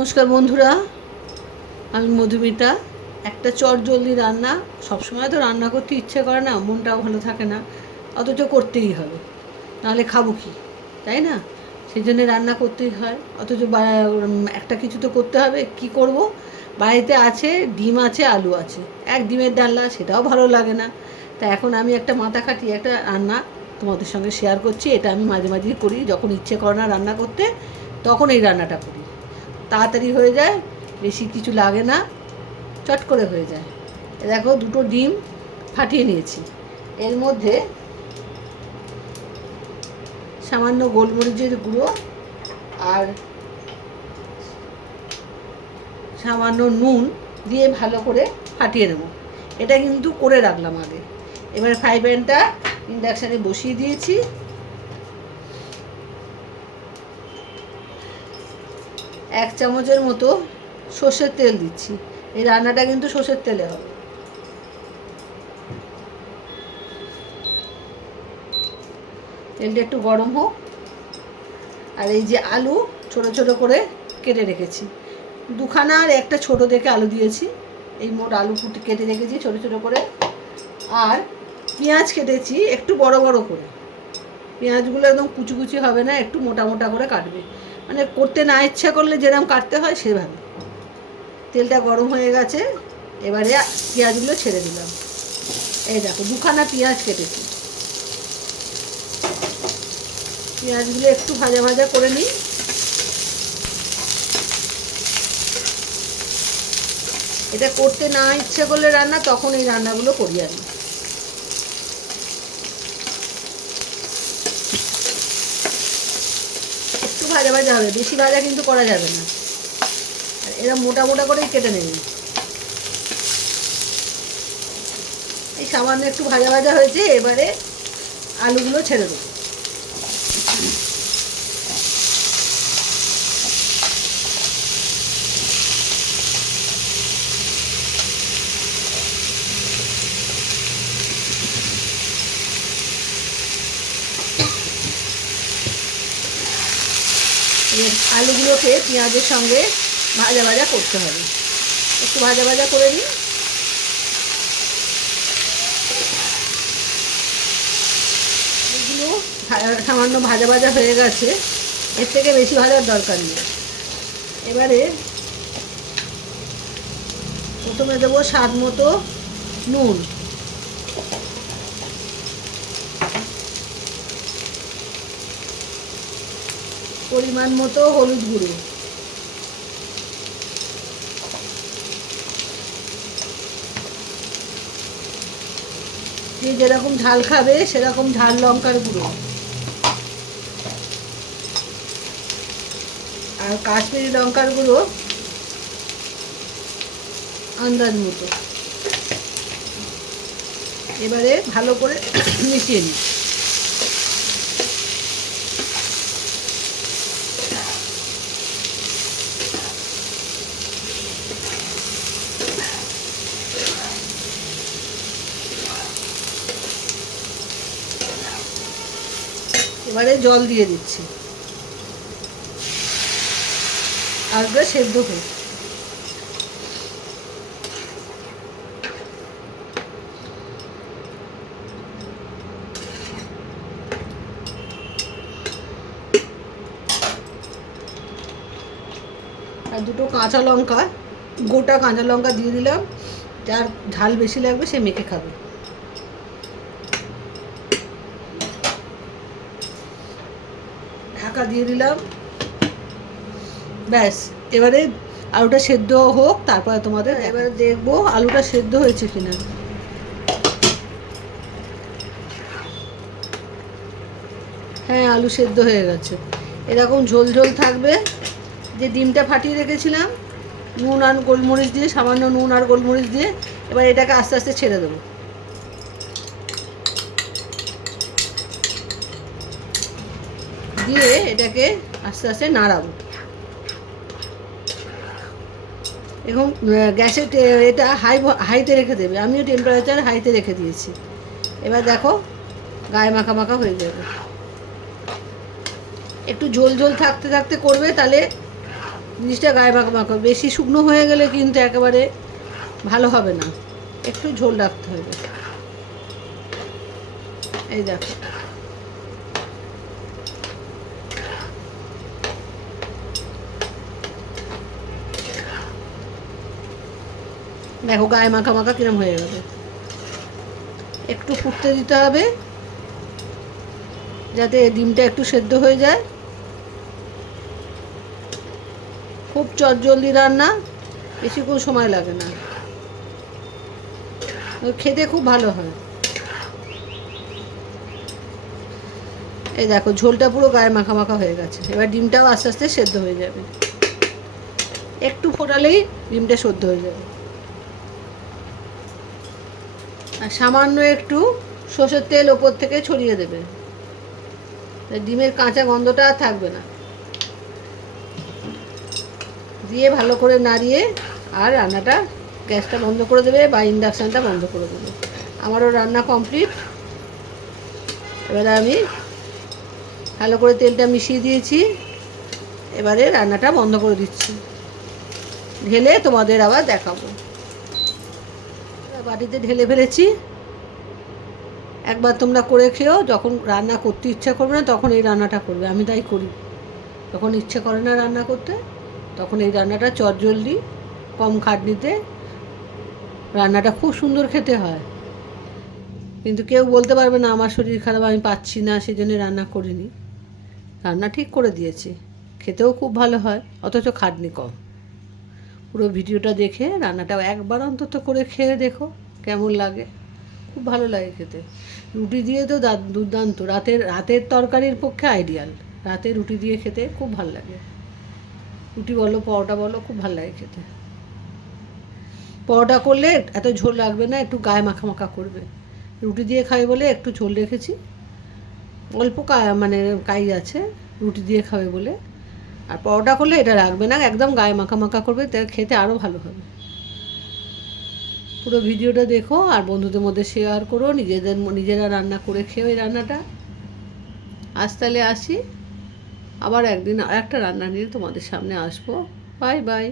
নমস্কার বন্ধুরা, আমি মধুমিতা। একটা চটজলদি রান্না, সবসময় তো রান্না করতে ইচ্ছে করে না, মনটাও ভালো থাকে না, অথচ করতেই হবে, নাহলে খাবো কি, তাই না? সেই জন্যে রান্না করতেই হয়, অথচ একটা কিছু তো করতে হবে। কি করব? বাড়িতে আছে ডিম, আছে আলু আছে, এক ডিমের ডালনা, সেটাও ভালো লাগে না। তা এখন আমি একটা মাথা খাটিয়ে একটা রান্না তোমাদের সঙ্গে শেয়ার করছি। এটা আমি মাঝে মাঝেই করি, যখন ইচ্ছে করে না রান্না করতে, তখন এই রান্নাটা করি। তাড়াতাড়ি হয়ে যায়, বেশি কিছু লাগে না, চট করে হয়ে যায়। দেখো, দুটো ডিম ফাটিয়ে নিয়েছি। এর মধ্যে সামান্য গোলমরিচের গুঁড়ো আর সামান্য নুন দিয়ে ভালো করে ফাটিয়ে নেব। এটা কিন্তু করে রাখলাম আগে। এবার ফ্রাই প্যানটা ইন্ডাকশানে বসিয়ে দিয়েছি। এক চামচের মতো সর্ষের তেল দিচ্ছি। এই রান্নাটা কিন্তু সর্ষের তেলে হবে। তেলটা একটু গরম হোক। আর এই যে আলু ছোট ছোট করে কেটে রেখেছি, দুখানা আর একটা ছোট দেখে আলু দিয়েছি। এই মোট আলু কেটে রেখেছি ছোট ছোট করে। আর পেঁয়াজ কেটেছি একটু বড় বড় করে। পেঁয়াজগুলো একদম কুচি কুচি হবে না, একটু মোটা মোটা করে কাটবে, মানে করতে না ইচ্ছা করলে যেরকম কাটতে হয় সেভাবে। তেলটা গরম হয়ে গেছে, এবারে পেঁয়াজগুলো ছেড়ে দিলাম। এই দেখো, দুখানা পেঁয়াজ কেটেছি। পেঁয়াজগুলো একটু ভাজা ভাজা করে নিই। এটা করতে না ইচ্ছে করলে রান্না, তখন এই রান্নাগুলো করি আমি। একটু ভাজা ভাজা হবে, বেশি ভাজা কিন্তু করা যাবে না। আর এরা মোটা মোটা করেই কেটে নেবে। এই সামান্য একটু ভাজা ভাজা হয়েছে, এবারে আলুগুলো ছেড়ে দেবো। আলুগুলোকে পেঁয়াজের সঙ্গে ভাজা ভাজা করতে হবে। একটু ভাজা ভাজা করে নিই। এগুলো সামান্য ভাজা ভাজা হয়ে গেছে, এর থেকে বেশি ভাজার দরকার নেই। এবারে প্রথমে দেবো স্বাদ মতো নুন, পরিমাণ মতো হলুদ গুঁড়ো, যে যেরকম ঝাল খাবে সেরকম ঝাল লঙ্কার গুঁড়ো, আর কাশ্মীরি লঙ্কার গুঁড়ো আন্দাজ মতো। এবারে ভালো করে মিশিয়ে নিই। এবারে জল দিয়ে দিচ্ছি, আলুটা সেদ্ধ হোক। আর দুটো কাঁচা লঙ্কা, গোটা কাঁচা লঙ্কা দিয়ে দিলাম। যার ঝাল বেশি লাগবে সে মেখে খাবে। ঢাকা দিয়ে দিলাম। ব্যাস, এবারে আলুটা সেদ্ধ হোক, তারপরে তোমাদের এবারে দেখবো আলুটা সেদ্ধ হয়েছে কিনা। হ্যাঁ, আলু সেদ্ধ হয়ে গেছে। এরকম ঝোল ঝোল থাকবে। যে ডিমটা ফাটিয়ে রেখেছিলাম নুন আর গোলমরিচ দিয়ে, সামান্য নুন আর গোলমরিচ দিয়ে, এবার এটাকে আস্তে আস্তে ছেড়ে দেবো। দিয়ে এটাকে আস্তে আস্তে নাড়াবো। এবং গ্যাসের এটা হাইতে রেখে দেবে। আমিও টেম্পারেচার হাইতে রেখে দিয়েছি। এবার দেখো, গায়ে মাখা মাখা হয়ে যাবে। একটু ঝোল ঝোল থাকতে থাকতে করবে, তাহলে জিনিসটা গায়ে মাখা মাখা, বেশি শুকনো হয়ে গেলে কিন্তু একেবারে ভালো হবে না, একটু ঝোল রাখতে হবে। এই দেখো, দেখো গায়ে মাখা মাখা কিরম হয়ে গেছে। একটু ফুটতে দিতে হবে যাতে ডিমটা একটু সেদ্ধ হয়ে যায়। খুব চটজলদি রান্না, বেশিক্ষণ সময় লাগে না, খেতে খুব ভালো হয়। এই দেখো ঝোলটা পুরো গায়ে মাখা মাখা হয়ে গেছে। এবার ডিমটাও আস্তে আস্তে সেদ্ধ হয়ে যাবে, একটু ফোটালেই ডিমটা সেদ্ধ হয়ে যাবে। আর সামান্য একটু সর্ষের তেল ওপর থেকে ছড়িয়ে দেবে, ডিমের কাঁচা গন্ধটা আর থাকবে না। দিয়ে ভালো করে নাড়িয়ে আর রান্নাটা, গ্যাসটা বন্ধ করে দেবে বা ইন্ডাকশানটা বন্ধ করে দেবে। আমারও রান্না কমপ্লিট। এবারে আমি ভালো করে তেলটা মিশিয়ে দিয়েছি, এবারে রান্নাটা বন্ধ করে দিচ্ছি, ঢেলে তোমাদের আবার দেখাবো। বাটিতে ঢেলে ফেলেছি। একবার তোমরা করে খেও, যখন রান্না করতে ইচ্ছা করবে না তখন এই রান্নাটা করবে। আমি তাই করি, যখন ইচ্ছে করে না রান্না করতে তখন এই রান্নাটা চটজলদি, কম খাটনিতে রান্নাটা খুব সুন্দর খেতে হয়। কিন্তু কেউ বলতে পারবে না আমার শরীর খারাপ, আমি পাচ্ছি না সেই জন্য রান্না করিনি। রান্না ঠিক করে দিয়েছি, খেতেও খুব ভালো হয়, অথচ খাটনি কম। পুরো ভিডিওটা দেখে রান্নাটাও একবার অন্তত করে খেয়ে দেখো কেমন লাগে, খুব ভালো লাগে খেতে। রুটি দিয়ে তো দুর্দান্ত, রাতের তরকারির পক্ষে আইডিয়াল। রাতে রুটি দিয়ে খেতে খুব ভালো লাগে, রুটি বলো পরোটা বলো, খুব ভালো লাগে খেতে। পরোটা করলে এত ঝোল রাখবে না, একটু গায়ে মাখা মাখা করবে। রুটি দিয়ে খাবে বলে একটু ঝোল রেখেছি, অল্প মানে কাই আছে রুটি দিয়ে খাবে বলে। আর পরোটা করলে এটা রাখবে না, একদম গায়ে মাখা মাখা করবে, তাই খেতে আরও ভালো হবে। পুরো ভিডিওটা দেখো আর বন্ধুদের মধ্যে শেয়ার করো, নিজেরা রান্না করে খেও এই রান্নাটা। আজ তাহলে আসি, আবার একদিন আর একটা রান্না নিয়ে তোমাদের সামনে আসবো। Bye bye.